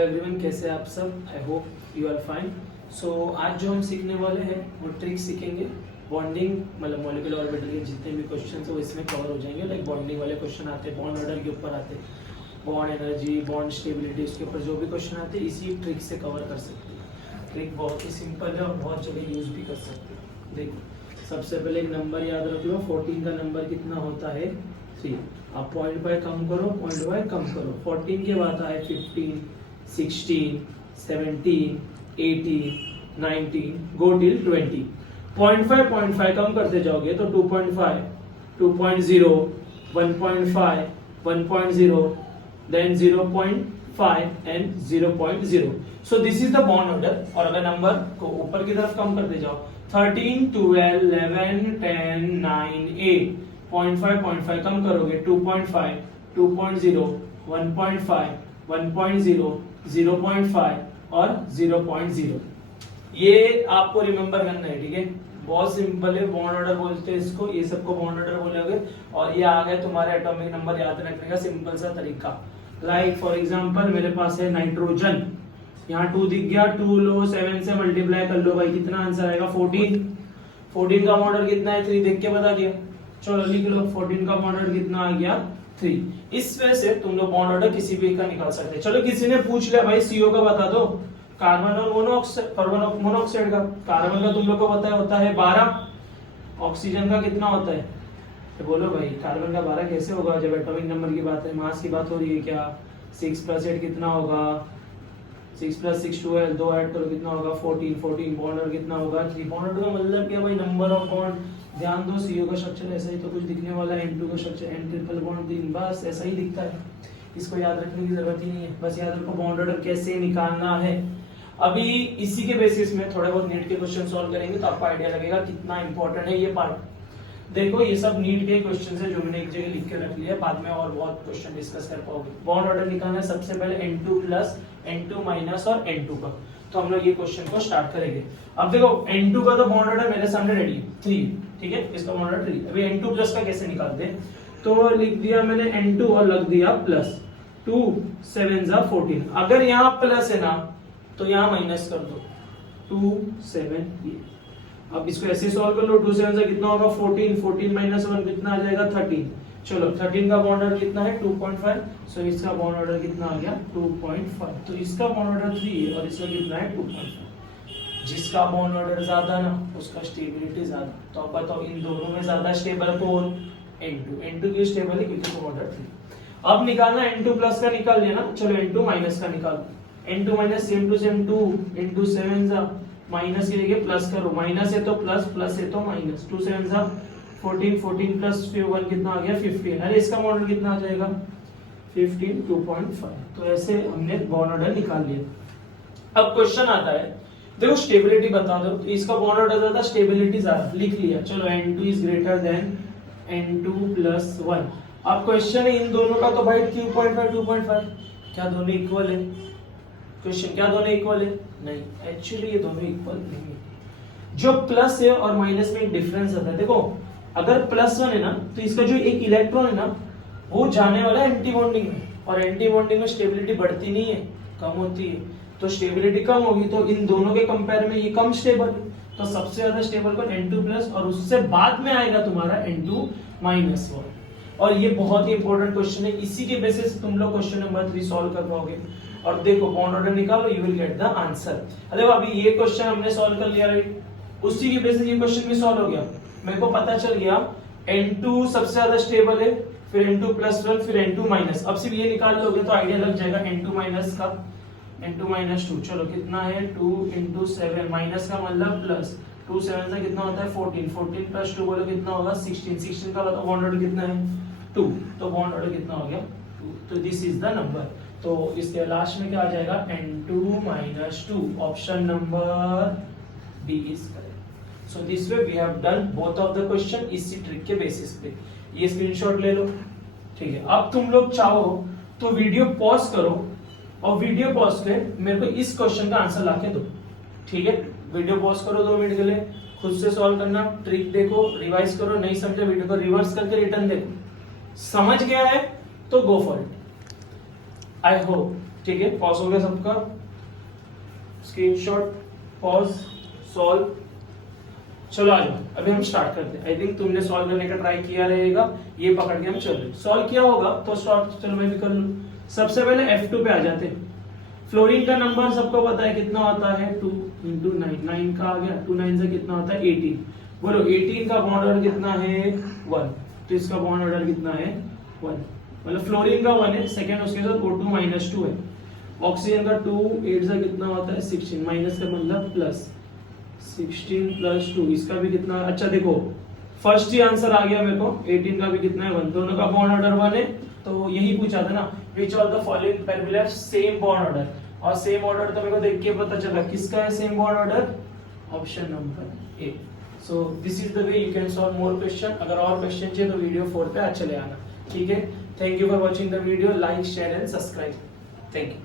Everyone, कैसे आप सब? I hope you are fine. So आज जो हम सीखने वाले हैं वो ट्रिक सीखेंगे। बॉन्डिंग मतलब मॉलिक्यूलर ऑर्बिटल के जितने भी क्वेश्चन है वो इसमें कवर हो जाएंगे। लाइक बॉन्डिंग वाले क्वेश्चन आते हैं, बॉन्ड ऑर्डर के ऊपर आते हैं, बॉन्ड एनर्जी, बॉन्ड स्टेबिलिटी, उसके ऊपर जो भी क्वेश्चन आते हैं इसी ट्रिक से कवर कर सकते हैं। ट्रिक बहुत ही सिंपल है और बहुत जगह यूज भी कर सकते हैं। देखो, सबसे पहले एक नंबर याद रख लो। 14 का नंबर कितना होता है? 3। आप 0.5 कम करो, 0.5 कम करो। 14 के बाद आए 15, 16, 17, 18, 19, go till 20। 0.5 कम करते जाओगे तो 2.5, 2.0, 1.5, 1.0, then 0.5 and 0.0। So this is the bond order। और अगर नंबर को ऊपर की तरफ कम करते जाओ 13, 12, 11, 10, 9, 8, 0.5 कम करोगे 2.5, 2.0, 1.5, 1.0, 0.5 और 0.0। ये आपको रिमेंबर करना है, ठीक है? बहुत सिंपल है, बॉन्ड ऑर्डर बोलते हैं इसको। ये सबको बॉन्ड ऑर्डर बोलोगे और ये आ गया तुम्हारे एटॉमिक नंबर याद रखने का सिंपल सा तरीका। लाइक फॉर एग्जांपल मेरे पास है नाइट्रोजन, यहाँ 2 दिख गया, 2 लो 7 से मल्टीप्लाई कर लो भाई, कितना आंसर आएगा? 14। 14 का बॉन्ड ऑर्डर कितना है? 3 देख के बता दिया। चलो लिख लो, 14 का बॉन्ड ऑर्डर कितना आ गया? 3। इस वजह से तुम लोग बॉन्ड ऑर्डर किसी भी का निकाल सकते हैं। चलो किसी ने पूछ लिया भाई CO का बता दो, कार्बन और मोनोऑक्साइड का। कार्बन का तुम लोग को पता है होता है 12, ऑक्सीजन का कितना होता है? तो बोलो भाई कार्बन का 12 कैसे होगा जब एटॉमिक नंबर की बात है, मास की बात हो रही है क्या? 6 + 8 कितना होगा? 6 + 6 12, 2 ऐड करो कितना होगा? 14। 14 बॉन्ड ऑर्डर कितना होगा? 3। बॉन्ड ऑर्डर का मतलब क्या भाई? Number of bond. ध्यान दो, CO का स्ट्रक्चर ऐसा ही तो कुछ दिखने वाला है, N2 का स्ट्रक्चर N ट्रिपल बॉन्ड 3, बस ऐसा ही दिखता है। इसको याद रखने की जरूरत ही नहीं है, बस याद रखो बॉन्ड ऑर्डर कैसे निकालना है। अभी इसी के बेसिस में थोड़े बहुत नीट के क्वेश्चन सॉल्व करेंगे तो आपको आइडिया लगेगा कितना इंपॉर्टेंट है ये पार्ट। देखो ये सब नीट के क्वेश्चन है जो मैंने एक जगह लिख के रख लिया, बाद में और बहुत क्वेश्चन डिस्कस कर पाओगे। बॉन्ड ऑर्डर निकालना है सबसे पहले N2 प्लस, N2 माइनस और N2 का। तो हम लोग ये क्वेश्चन को स्टार्ट करेंगे। अब देखो N2 का तो बॉन्ड ऑर्डर मेरे सामने रेडी है 3, ठीक है? इसका बॉन्ड ऑर्डर 3। अभी N2 प्लस का कैसे निकालते हैं? तो लिख दिया मैंने N2 और लग दिया प्लस। 2 7 जा 14। अगर यहाँ प्लस है ना तो यहाँ माइनस कर दो, 2 7 ये। अब इसको ऐसे सॉल्व कर लो, 2 7 से कितना होगा? 14। 14 माइनस 1 कितना आ जाएगा? 13। चलो 13 का बॉन्ड ऑर्डर कितना है? 2.5। सो इसका बॉन्ड ऑर्डर कितना आ गया? 2.5। तो इसका बॉन्ड ऑर्डर 3 है और इसका कितना है? 2.5। जिसका बॉन्ड ऑर्डर ज्यादा ना उसका स्टेबिलिटी ज्यादा। तो अब बताओ इन दोनों में ज्यादा स्टेबल कौन? N2। N2 की स्टेबल है क्योंकि बॉन्ड ऑर्डर 3। अब निकालना N2 प्लस का निकाल लिया ना, चलो N2 माइनस का निकालो। N2 minus same to same 2 into 7 जा माइनस के लिए प्लस करो, माइनस है तो प्लस, प्लस है तो माइनस। 2 7 जा 14, 14 प्लस 1 कितना आ गया? 15। अरे इसका बॉन्ड ऑर्डर कितना आ जाएगा? 15, 2.5। तो ऐसे हमने बॉन्ड ऑर्डर निकाल लिया। अब क्वेश्चन आता है, देखो स्टेबिलिटी बता दो, तो इसका बॉन्ड ऑर्डर ज्यादा, स्टेबिलिटी ज्यादा, लिख लिया। चलो N2 is greater than N2 plus 1। अब क्वेश्चन है इन दोनों का तो भाई 2.5 2.5 क्या दोनों इक्वल है? क्वेश्चन क्या दोनों इक्वल है? नहीं, एक्चुअली ये दोनों इक्वल नहीं है। जो प्लस है और माइनस में एक डिफरेंस आता है। देखो अगर +1 है ना तो इसका जो एक इलेक्ट्रॉन है ना वो जाने वाला है एंटी बॉन्डिंग में, और एंटी बॉन्डिंग में स्टेबिलिटी बढ़ती नहीं है, कम होती है। तो स्टेबिलिटी कम होगी तो इन दोनों के कंपेयर में ये कम स्टेबल है। तो सबसे ज्यादा स्टेबल कौन? N2 प्लस, और उससे बाद में आएगा तुम्हारा N2 माइनस 1। और ये बहुत ही इंपॉर्टेंट क्वेश्चन है, इसी के बेसिस तुम लोग क्वेश्चन नंबर 3 सॉल्व कर पाओगे। और देखो बॉन्ड ऑर्डर निकालो, you will get the answer. देखो अभी ये क्वेश्चन हमने सॉल्व कर लिया, राइट? उसी के बेसिस ये क्वेश्चन भी सॉल्व हो गया। मेरे को पता चल गया N2 सबसे ज्यादा स्टेबल है, फिर N2 प्लस 1, फिर N2 माइनस। अब सिर्फ ये निकाल लोगे तो आइडिया लग जाएगा N2 माइनस का, N2 माइनस 2। चलो कितना है? 2 into 7, माइनस का मतलब प्लस। 2 7 से कितना होता है? 14। 14 प्लस 2 बोलो कितना होगा? 16। 16 का बताओ बॉन्ड ऑर्डर कितना है? 2। तो बॉन्ड ऑर्डर कितना हो गया? 2। तो दिस इज द नंबर। तो इसके लास्ट में क्या आ जाएगा? N2 minus 2। Option number D is correct। So this way we have done both of the question इसी ट्रिक के बेसिस पे। ये स्क्रीनशॉट ले लो, ठीक है? अब तुम लोग चाहो तो वीडियो पॉज करो और वीडियो पॉज पे मेरे को इस क्वेश्चन का आंसर लाके दो, ठीक है? वीडियो पॉज करो 2 मिनट के लिए, खुद से सॉल्व करना, ट्रिक देखो, रिवाइज करो, नहीं समझे वीडियो को रिवर्स करके रिटर्न देखो। समझ गया है तो go for it, I hope. ठीक है, पॉज हो गया सबका, स्क्रीनशॉट, पॉज, सॉल्व। चलो आ जाओ, अभी हम स्टार्ट करते हैं। आई थिंक तुमने सॉल्व करने का ट्राई किया रहेगा, ये पकड़ के हम चल रहे। सॉल्व किया होगा तो स्टार्ट, चलो मैं भी कर लूं। सबसे पहले F2 पे आ जाते हैं। फ्लोरीन का नंबर सबको पता है कितना होता है, 2 × 9, 9 का आ गया, 2 9 से कितना होता है 18। बोलो 18 का बॉन्ड ऑर्डर कितना है 1, तो इसका बॉन्ड ऑर्डर कितना है 1, मतलब फ्लोरीन का 1 है, सेकंड उसके साथ O2 - 2 है। ऑक्सीजन का 2 8 से कितना होता है 16, माइनस का मतलब प्लस, 16 + 2 इसका भी कितना, अच्छा देखो फर्स्ट ही आंसर आ गया मेरे को, 18 का भी कितना है 1, दोनों का बॉन्ड ऑर्डर 1 है, तो यही पूछा था ना, which of the following pair will have same bond order, और सेम ऑर्डर तो मेरे को देख के पता चला किसका है same bond order, option number A. So this is the way you can solve more question. अगर और क्वेश्चन चाहिए तो वीडियो 4 पे आज चले आना, ठीक है। Thank you for watching the video, like share and subscribe, thank you.